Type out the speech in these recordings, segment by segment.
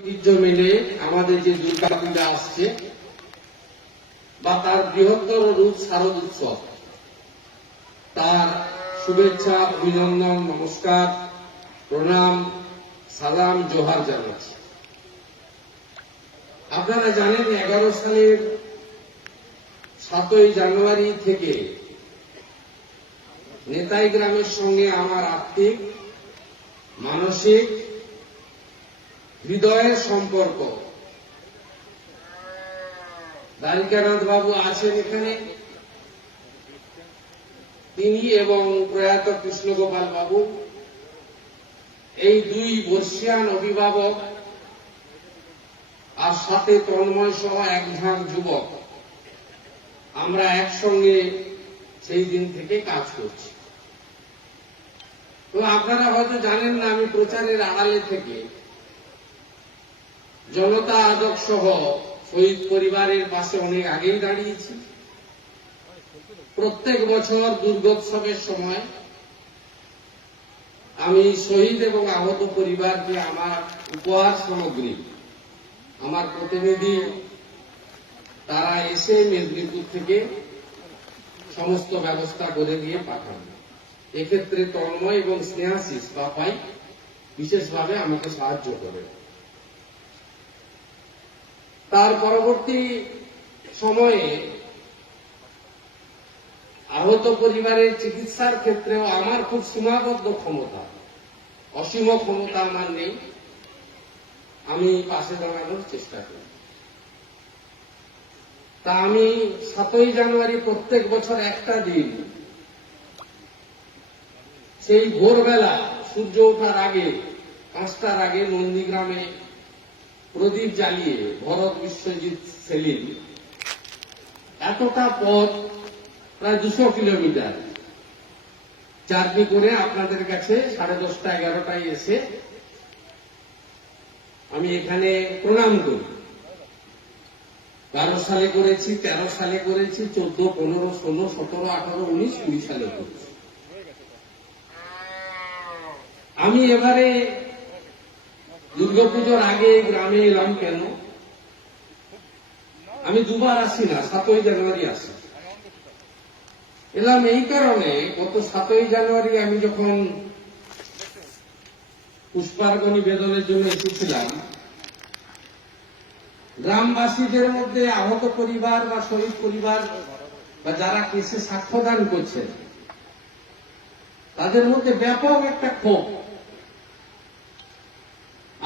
ঐতিহ্য মেনে আমাদের যে দুর্গা পূজা আসছে বা তার বৃহত্তর রূপ শারদ উৎসব, তার শুভেচ্ছা, অভিনন্দন, নমস্কার, প্রণাম, সালাম, জোহার জানাচ্ছি। আপনারা জানেন 11 সালের 7ই জানুয়ারি থেকে নেতাই গ্রামের সঙ্গে আমার আর্থিক, মানসিক, হৃদয়ের সম্পর্ক। দ্বারিকানাথ বাবু আছেন এখানে, তিনি এবং প্রয়াত কৃষ্ণগোপাল বাবু, এই দুই বর্ষিয়ান অভিভাবক, আর সাথে তন্ময় সহ এক ঝাঁক যুবক, আমরা একসঙ্গে সেই দিন থেকে কাজ করছি। তো আপনারা হয়তো জানেন না, আমি প্রচারের আড়ালে থেকে জনতা আদক সহ শহীদ পরিবারের পাশে অনেক আগেই দাঁড়িয়েছি। প্রত্যেক বছর দুর্গোৎসবের সময় আমি শহীদ এবং আহত পরিবারকে আমার উপহার সামগ্রী, আমার প্রতিনিধি তারা এসে মেদিনীপুর থেকে সমস্ত ব্যবস্থা করে দিয়ে পাঠান। এক্ষেত্রে তন্ময় এবং স্নেহাশিস বাপাই বিশেষভাবে আমাকে সাহায্য করে। তার পরবর্তী সময়ে আহত পরিবারের চিকিৎসার ক্ষেত্রেও আমার খুব সীমাবদ্ধ ক্ষমতা, অসীম ক্ষমতা আমার নেই, আমি পাশে দাঁড়ানোর চেষ্টা করি। তা আমি 7ই জানুয়ারি প্রত্যেক বছর একটা দিন, সেই ভোরবেলা সূর্য ওঠার আগে 5টার আগে নন্দীগ্রামে প্রদীপ জ্বালিয়ে ভরত বিশ্বজিৎ সেলিম এতটা পথ, প্রায় 200 কিলোমিটার জার্নি করে আপনাদের কাছে 10:30 11টায় এসে আমি এখানে প্রণাম করি। 12 সালে করেছি, 13 সালে করেছি, 14, 15, 16, 17, 18, 19, 20 সালে করেছি। আমি এবারে দুর্গাপুজোর আগে গ্রামে এলাম কেন? আমি দুবার আসি না, 7ই জানুয়ারি আসি। এলাম এই কারণে, গত 7ই জানুয়ারি আমি যখন পুষ্পার্ঘ্য নিবেদনের জন্য এসেছিলাম, গ্রামবাসীদের মধ্যে আহত পরিবার বা শহীদ পরিবার বা যারা কেসে সাক্ষ্যদান করছেন, তাদের মধ্যে ব্যাপক একটা ক্ষোভ।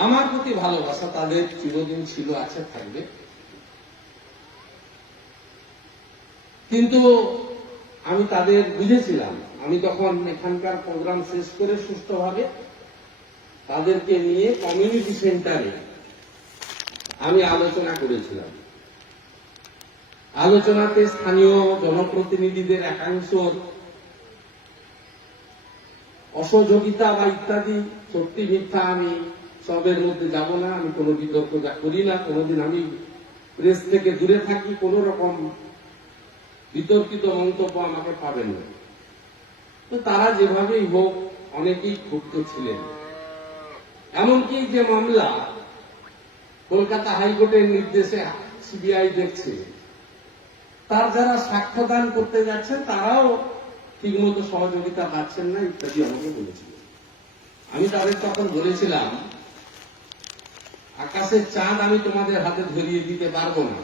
আমার প্রতি ভালোবাসা তাদের চিরদিন ছিল, আছে, থাকবে। কিন্তু আমি তাদের বুঝেছিলাম। আমি তখন এখানকার প্রোগ্রাম শেষ করে সুষ্ঠুভাবে তাদেরকে নিয়ে কমিউনিটি সেন্টারে আমি আলোচনা করেছিলাম। আলোচনাতে স্থানীয় জনপ্রতিনিধিদের একাংশ অসহযোগিতা বা ইত্যাদি, সত্যি মিথ্যা আমি সবের মধ্যে যাব না, আমি কোনো বিতর্ক করি না, কোনোদিন আমি প্রেস থেকে দূরে থাকি, কোন রকম বিতর্কিত মন্তব্য আমাকে পাবেন না। তো তারা যেভাবেই হোক অনেকেই ক্ষুব্ধ ছিলেন। এমনকি যে মামলা কলকাতা হাইকোর্টের নির্দেশে সিবিআই দেখছে, তার যারা সাক্ষ্যদান করতে যাচ্ছেন তারাও ঠিকমতো সহযোগিতা পাচ্ছেন না, ইত্যাদি আমাকে বলেছিলেন। আমি তাদের তখন বলেছিলাম, আকাশের চাঁদ আমি তোমাদের হাতে ধরিয়ে দিতে পারবো না,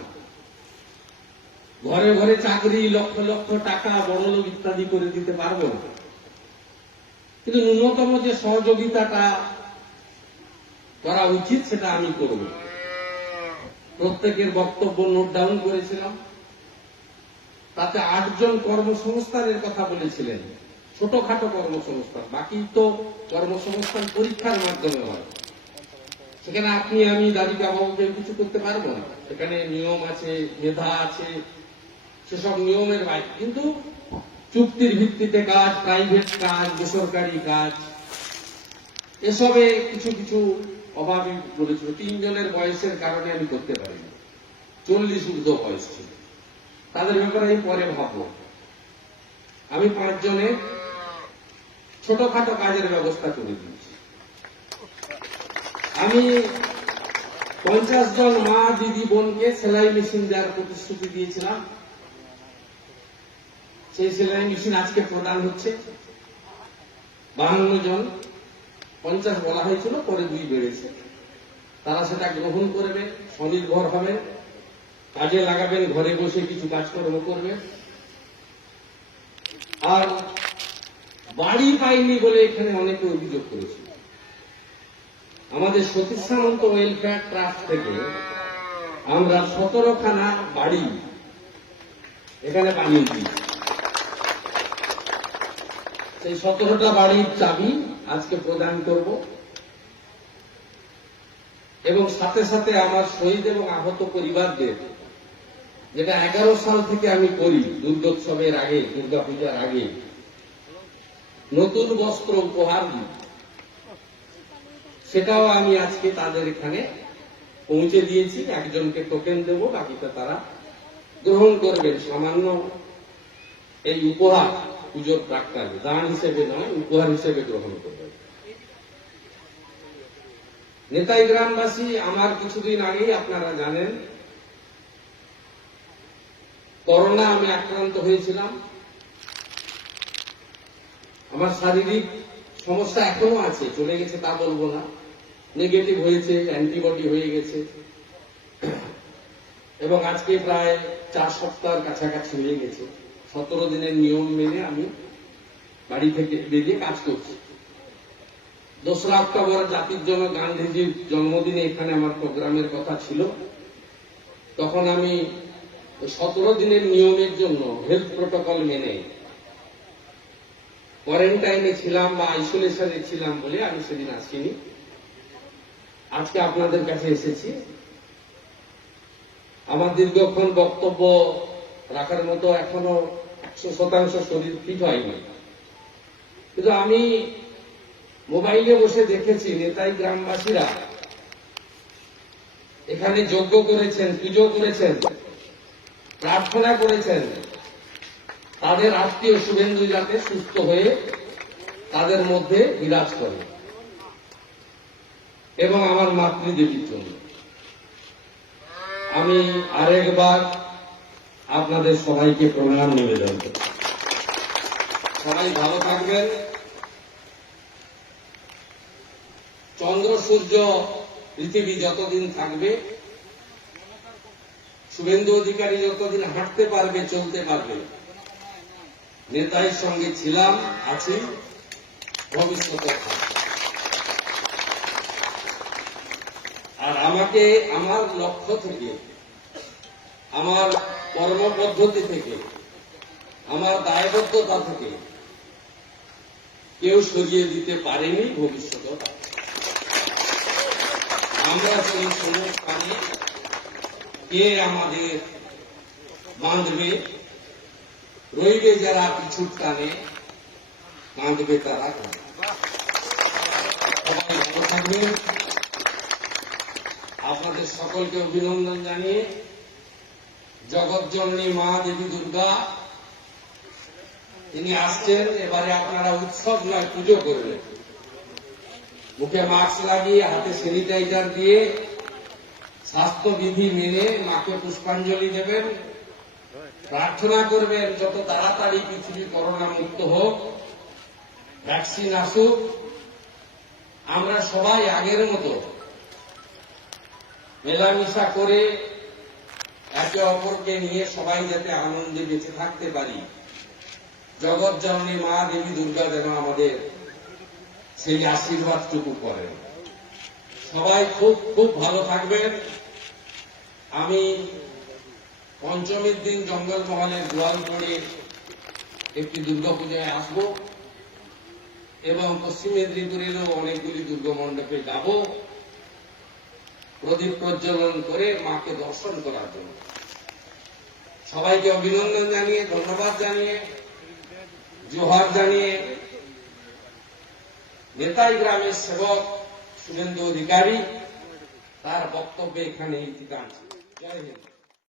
ঘরে ঘরে চাকরি, লক্ষ লক্ষ টাকা, বড়লোক ইত্যাদি করে দিতে পারবো না, কিন্তু ন্যূনতম যে সহযোগিতাটা করা উচিত সেটা আমি করব। প্রত্যেকের বক্তব্য নোট ডাউন করেছিলাম। তাতে 8 জন কর্মসংস্থানের কথা বলেছিলেন, ছোটখাটো কর্মসংস্থান। বাকি তো কর্মসংস্থান পরীক্ষার মাধ্যমে হয়, সেখানে আপনি আমি দাদিকা বাবুকে কিছু করতে পারবো না। সেখানে নিয়ম আছে, মেধা আছে, সেসব নিয়মের বাইরে। কিন্তু চুক্তির ভিত্তিতে কাজ, প্রাইভেট কাজ, বেসরকারি কাজ, এসবে কিছু কিছু অভাবই বলেছিল। 3 জনের বয়সের কারণে আমি করতে পারিনি, 40 ঊর্ধ্ব বয়স ছিল। তাদের ব্যাপারে আমি পরে ভাববো। আমি 5 জনের ছোটখাটো কাজের ব্যবস্থা করে দিয়েছি। আমি 50 জন মা দিদি বোনকে সেলাই মেশিন দেওয়ার প্রতিশ্রুতি দিয়েছিলাম। সেই সেলাই মেশিন আজকে প্রদান হচ্ছে। 52 জন, 50 বলা হয়েছিল, পরে 2 বেড়েছে। তারা সেটা গ্রহণ করবেন, স্বনির্ভর হবেন, কাজে লাগাবেন, ঘরে বসে কিছু কাজকর্ম করবেন। আর বাড়ি পাইনি বলে এখানে অনেকে অভিযোগ করেছিল। আমাদের সতীশ সামন্ত ওয়েলফেয়ার ট্রাস্ট থেকে আমরা 17খানা বাড়ি এখানে বানিয়েছি। সেই 17টা বাড়ির চাবি আজকে প্রদান করব এবং সাথে সাথে আমার শহীদ এবং আহত পরিবারদের, যেটা 11 সাল থেকে আমি করি, দুর্গোৎসবের আগে, দুর্গাপূজার আগে নতুন বস্ত্র উপহার দিই, সেটাও আমি আজকে তাদের এখানে পৌঁছে দিয়েছি। একজনকে টোকেন দেব, বাকিটা তারা গ্রহণ করবেন। সামান্য এই উপহার পুজোর প্রাক্কালে দান হিসেবে নয়, উপহার হিসেবে গ্রহণ করবেন। নেতাই গ্রামবাসী, আমার কিছুদিন আগেই আপনারা জানেন করোনা আমি আক্রান্ত হয়েছিলাম। আমার শারীরিক সমস্যা এখনো আছে, চলে গেছে তা বলবো না, নেগেটিভ হয়েছে, অ্যান্টিবডি হয়ে গেছে এবং আজকে প্রায় 4 সপ্তাহের কাছাকাছি হয়ে গেছে। 17 দিনের নিয়ম মেনে আমি বাড়ি থেকে বেরিয়ে কাজ করছি। 2রা অক্টোবর জাতির জনক গান্ধীজির জন্মদিনে এখানে আমার প্রোগ্রামের কথা ছিল। তখন আমি 17 দিনের নিয়মের জন্য হেলথ প্রোটোকল মেনে কোয়ারেন্টাইনে ছিলাম বা আইসোলেশনে ছিলাম বলে আমি সেদিন আসিনি। আজকে আপনাদের কাছে এসেছি। আমার দীর্ঘক্ষণ বক্তব্য রাখার মতো এখনো 100% শরীর ফিট হয়নি, কিন্তু আমি মোবাইলে বসে দেখেছি নেতাই গ্রামবাসীরা এখানে যজ্ঞ করেছেন, পুজো করেছেন, প্রার্থনা করেছেন তাদের আত্মীয় শুভেন্দু যাতে সুস্থ হয়ে তাদের মধ্যে বিরাজ করে এবং আমার মাতৃদেবীর জন্য। আমি আরেকবার আপনাদের সবাইকে প্রণাম নিবেদন করি। সবাই ভালো থাকবেন। চন্দ্র সূর্য পৃথিবী যতদিন থাকবে, শুভেন্দু অধিকারী যতদিন হাঁটতে পারবে, চলতে পারবে, নেতাইয়ের সঙ্গে ছিলাম, আছি, ভবিষ্যতে। আর আমাকে আমার লক্ষ্য থেকে, আমার কর্মপদ্ধতি থেকে, আমার দায়বদ্ধতা থেকে কেউ সরিয়ে দিতে পারেনি, ভবিষ্যতে। আমরা সেই সমস্থানে কে আমাদের বাঁধবে, রইবে যারা পিছুর টানে, কাঁদবে তারা। সবাই ভালো থাকবেন। আপনাদের সকলকে অভিনন্দন জানিয়ে জগৎজননী মা দেবী দুর্গা তিনি আসছেন। এবারে আপনারা উৎসব নয়, পুজো করবেন। মুখে মাস্ক লাগিয়ে, হাতে স্যানিটাইজার দিয়ে, স্বাস্থ্যবিধি মেনে মাকে পুষ্পাঞ্জলি দেবেন, প্রার্থনা করবেন যত তাড়াতাড়ি পৃথিবী করোনা মুক্ত হোক, ভ্যাকসিন আসুক, আমরা সবাই আগের মতো মেলামেশা করে একে অপরকে নিয়ে সবাই যাতে আনন্দে বেঁচে থাকতে পারি। জগৎজননী মা দেবী দুর্গা যেন আমাদের সেই আশীর্বাদটুকু করেন। সবাই খুব খুব ভালো থাকবেন। আমি পঞ্চমীর দিন জঙ্গলমহলের গোয়ালতোড়ে একটি দুর্গাপূজায় আসব এবং পশ্চিম মেদিনীপুরেরও অনেকগুলি দুর্গমণ্ডপে যাব, প্রদীপ প্রজ্বলন করে মাকে দর্শন করার জন্য। সবাইকে অভিনন্দন জানিয়ে, ধন্যবাদ জানিয়ে, জোহার জানিয়ে নেতাই গ্রামের সেবক শুভেন্দু অধিকারী তার বক্তব্যে এখানে ইতি টানছি। জয় হিন্দ।